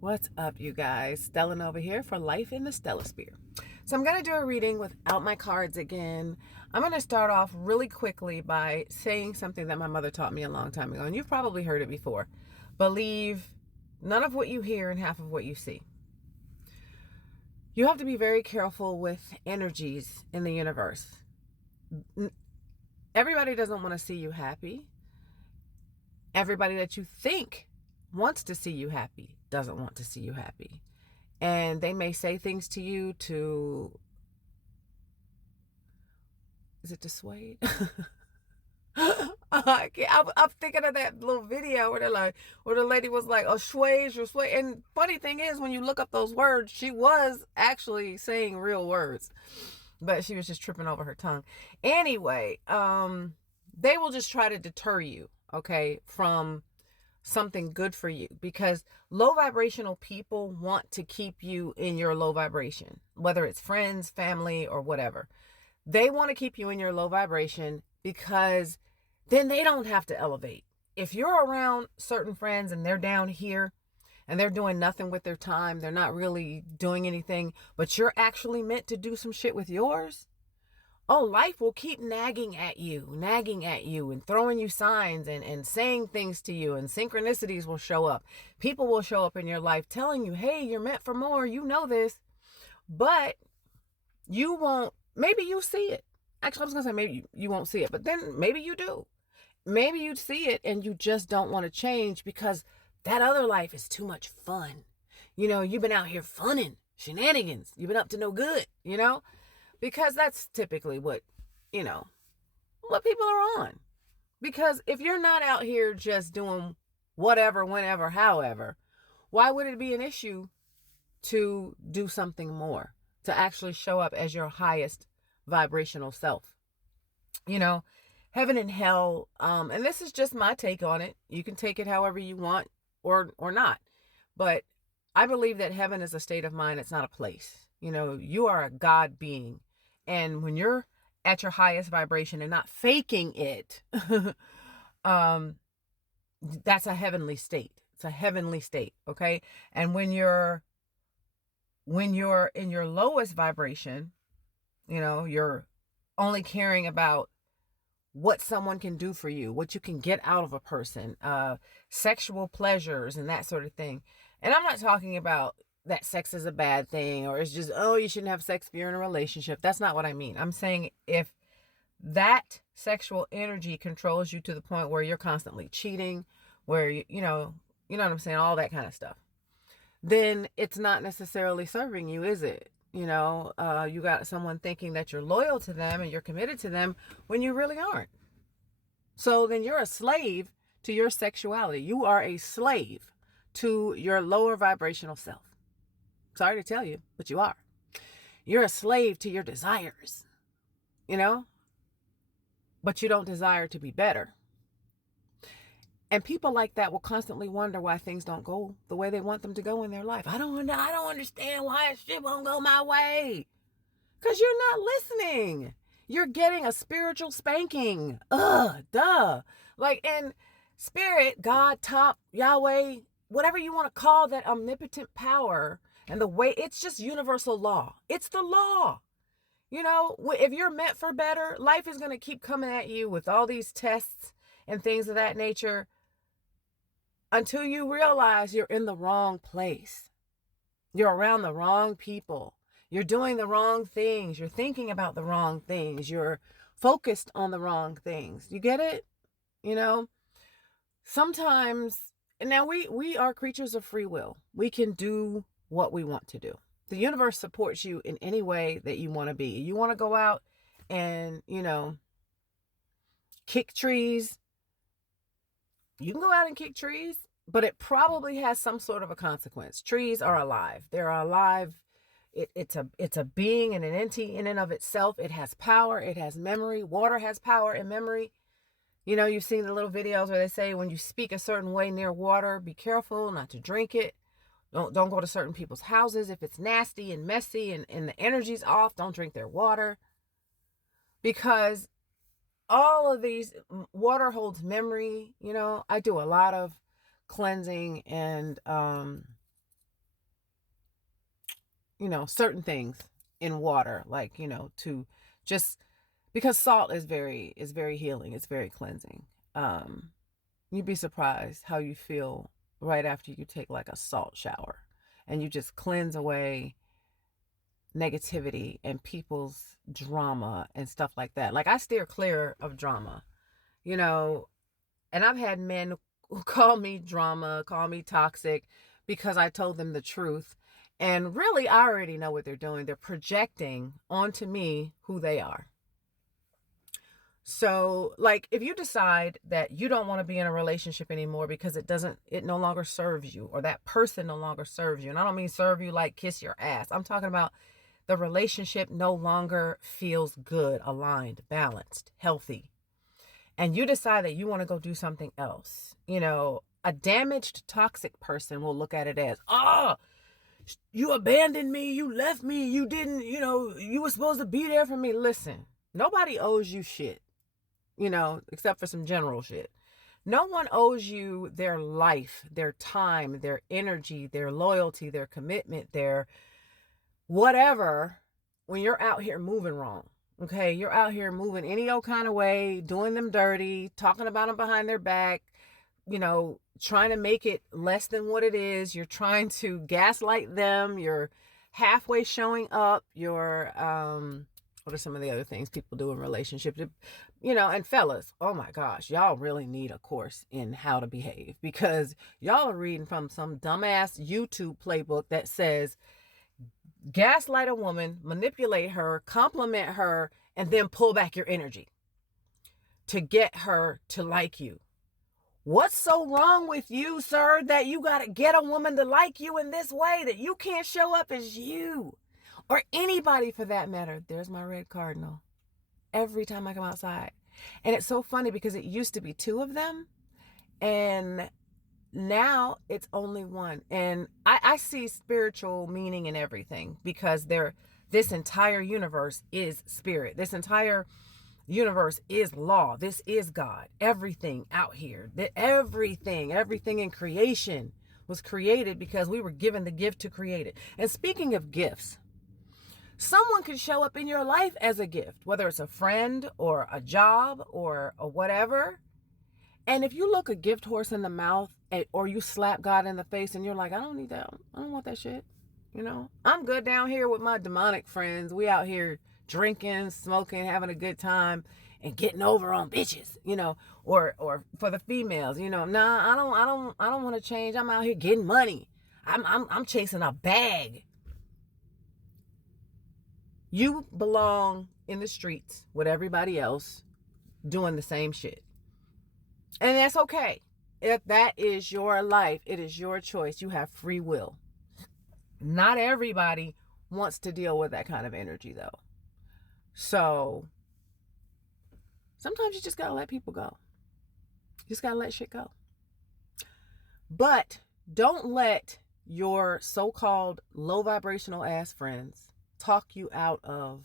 What's up, you guys? Stellan over here for Life in the Stellosphere. So I'm going to do a reading without my cards again. I'm going to start off really quickly by saying something that my mother taught me a long time ago, and you've probably heard it before. Believe none of what you hear and half of what you see. You have to be very careful with energies in the universe. Everybody doesn't want to see you happy. Everybody that you think wants to see you happy doesn't want to see you happy. And they may say things to you to, is it dissuade? I'm thinking of that little video where the lady was like, assuage or sway. And funny thing is, when you look up those words, she was actually saying real words, but she was just tripping over her tongue. Anyway, they will just try to deter you, okay, from something good for you, because low vibrational people want to keep you in your low vibration, whether it's friends, family, or whatever. They want to keep you in your low vibration because then they don't have to elevate. If you're around certain friends and they're down here and they're doing nothing with their time, they're not really doing anything, but you're actually meant to do some shit with yours, life will keep nagging at you and throwing you signs and saying things to you, and synchronicities will show up. People will show up in your life telling you, hey, you're meant for more. You know this, but you won't. Maybe you see it. Actually, I was going to say maybe you won't see it, but then maybe you do. Maybe you see it and you just don't want to change because that other life is too much fun. You've been out here funning, shenanigans. You've been up to no good, because that's typically what people are on. Because if you're not out here just doing whatever, whenever, however, why would it be an issue to do something more, to actually show up as your highest vibrational self? Heaven and hell, and this is just my take on it. You can take it however you want or not. But I believe that heaven is a state of mind. It's not a place. You are a God being. And when you're at your highest vibration and not faking it, that's a heavenly state. It's a heavenly state, okay? And when you're in your lowest vibration, you're only caring about what someone can do for you, what you can get out of a person, sexual pleasures and that sort of thing. And I'm not talking about that sex is a bad thing, or it's just, you shouldn't have sex if you're in a relationship. That's not what I mean. I'm saying if that sexual energy controls you to the point where you're constantly cheating, where you know what I'm saying, all that kind of stuff, then it's not necessarily serving you, is it? You got someone thinking that you're loyal to them and you're committed to them when you really aren't. So then you're a slave to your sexuality. You are a slave to your lower vibrational self. Sorry to tell you, but you are. You're a slave to your desires, but you don't desire to be better. And people like that will constantly wonder why things don't go the way they want them to go in their life. I don't understand why shit won't go my way. Because you're not listening. You're getting a spiritual spanking. Duh. And spirit, God, top, Yahweh, whatever you want to call that omnipotent power, and the way, it's just universal law. It's the law. If you're meant for better, life is going to keep coming at you with all these tests and things of that nature until you realize you're in the wrong place. You're around the wrong people. You're doing the wrong things. You're thinking about the wrong things. You're focused on the wrong things. You get it? Sometimes, now we are creatures of free will. We can do what we want to do. The universe supports you in any way that you want to be. You want to go out and, kick trees. You can go out and kick trees, but it probably has some sort of a consequence. Trees are alive. They're alive. It's a being and an entity in and of itself. It has power. It has memory. Water has power and memory. You've seen the little videos where they say when you speak a certain way near water, be careful not to drink it. Don't go to certain people's houses if it's nasty and messy and the energy's off. Don't drink their water. Because all of these, water holds memory. I do a lot of cleansing and certain things in water, like, to just because salt is very healing. It's very cleansing. Um, you'd be surprised how you feel right after you take like a salt shower and you just cleanse away negativity and people's drama and stuff like that. Like I steer clear of drama, you know, and I've had men who call me drama, call me toxic because I told them the truth. And really, I already know what they're doing. They're projecting onto me who they are. So, like, if you decide that you don't want to be in a relationship anymore because it no longer serves you, or that person no longer serves you. And I don't mean serve you like kiss your ass. I'm talking about the relationship no longer feels good, aligned, balanced, healthy. And you decide that you want to go do something else. A damaged, toxic person will look at it as, oh, you abandoned me, you left me, you didn't, you were supposed to be there for me. Listen, nobody owes you shit, except for some general shit. No one owes you their life, their time, their energy, their loyalty, their commitment, their whatever, when you're out here moving wrong. Okay, you're out here moving any old kind of way, doing them dirty, talking about them behind their back, trying to make it less than what it is. You're trying to gaslight them. You're halfway showing up. You're, what are some of the other things people do in relationships? And fellas, oh my gosh, y'all really need a course in how to behave, because y'all are reading from some dumbass YouTube playbook that says, gaslight a woman, manipulate her, compliment her, and then pull back your energy to get her to like you. What's so wrong with you, sir, that you got to get a woman to like you in this way, that you can't show up as you, or anybody for that matter? There's my red cardinal every time I come outside. And it's so funny because it used to be two of them, and now it's only one. And I see spiritual meaning in everything, because this entire universe is spirit. This entire universe is law. This is God. Everything out here, everything in creation was created because we were given the gift to create it. And speaking of gifts, someone could show up in your life as a gift, whether it's a friend or a job or a whatever. And if you look a gift horse in the mouth, or you slap God in the face and you're like, I don't need that. I don't want that shit. I'm good down here with my demonic friends. We out here drinking, smoking, having a good time, and getting over on bitches, or for the females, nah, I don't want to change. I'm out here getting money. I'm chasing a bag. You belong in the streets with everybody else doing the same shit. And that's okay. If that is your life, it is your choice. You have free will. Not everybody wants to deal with that kind of energy, though. So sometimes you just got to let people go. You just got to let shit go. But don't let your so-called low vibrational ass friends talk you out of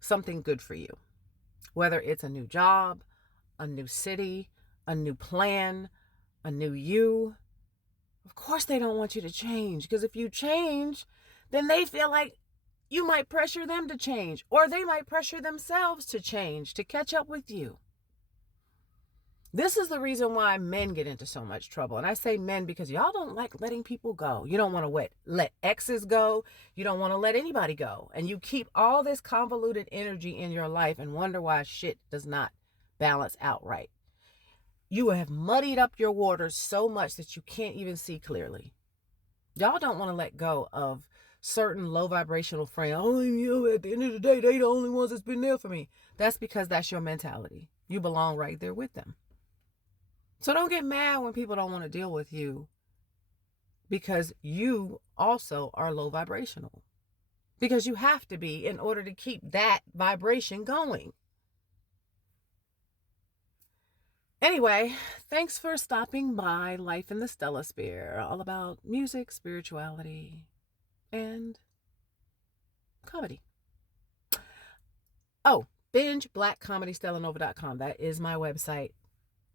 something good for you. Whether it's a new job, a new city, a new plan, a new you. Of course they don't want you to change, because if you change, then they feel like you might pressure them to change, or they might pressure themselves to change to catch up with you. This is the reason why men get into so much trouble. And I say men because y'all don't like letting people go. You don't want to let exes go. You don't want to let anybody go. And you keep all this convoluted energy in your life and wonder why shit does not balance out right. You have muddied up your waters so much that you can't even see clearly. Y'all don't want to let go of certain low vibrational friends. Oh, at the end of the day, they the only ones that's been there for me. That's because that's your mentality. You belong right there with them. So don't get mad when people don't want to deal with you, because you also are low vibrational. Because you have to be in order to keep that vibration going. Anyway, thanks for stopping by Life in the Stella Sphere, all about music, spirituality, and comedy. Oh, binge blackcomedystellanova.com. That is my website.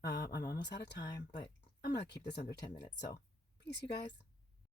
I'm almost out of time, but I'm going to keep this under 10 minutes. So peace, you guys.